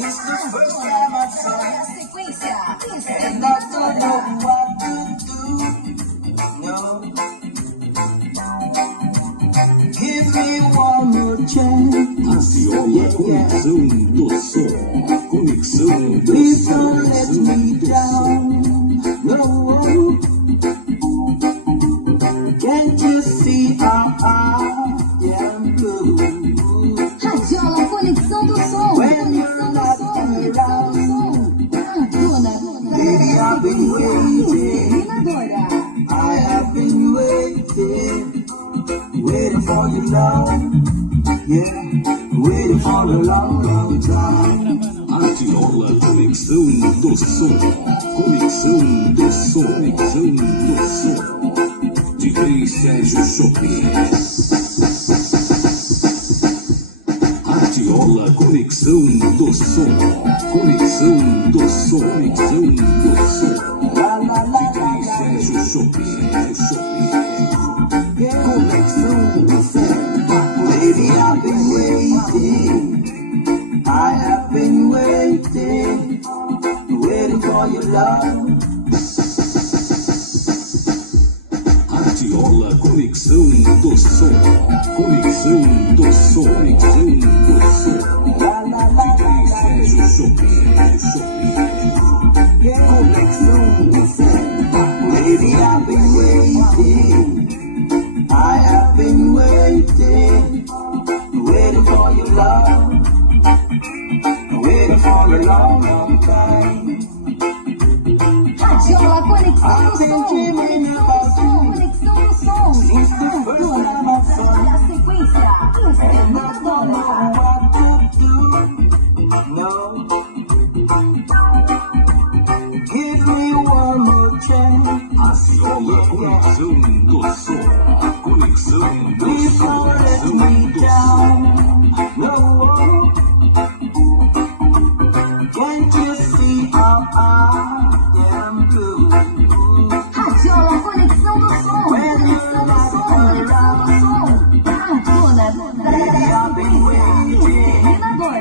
Since the first time I saw you, sequência. and I don't know what to do. No. Give me one more chance. Aciona Conexão do Som. Conexão do Please Som. don't let me down. No. Can't you see how I am blue? Radiola Conexão do Som. When you're not around, baby, I've been waiting. I have been waiting for you long. Yeah, waiting for a long, long time. Radiola Conexão do Som. Conexão do Som. Conexão do Som. DJ Sérgio Shopping. Radiola Conexão do Som. Conexão do Som. Conexão do Som. DJ Sérgio Shopping. Conexão do Som. Baby, I've been waiting. I have been waiting for your love. Radiola Conexão do Som. Conexão do Som. Conexão do Som. DJ Sérgio Shopping. Conexão do Som. Baby, I've been waiting. I have been waiting for your love. Waiting for a long, long time. Radiola Conexão I've do been Som. dreaming about you. Conexão do Som. Since the first time I saw you. A sequência. And I don't know what to do. No. Give me one more chance. Aciona Conexão do Som. Conexão do Please Som.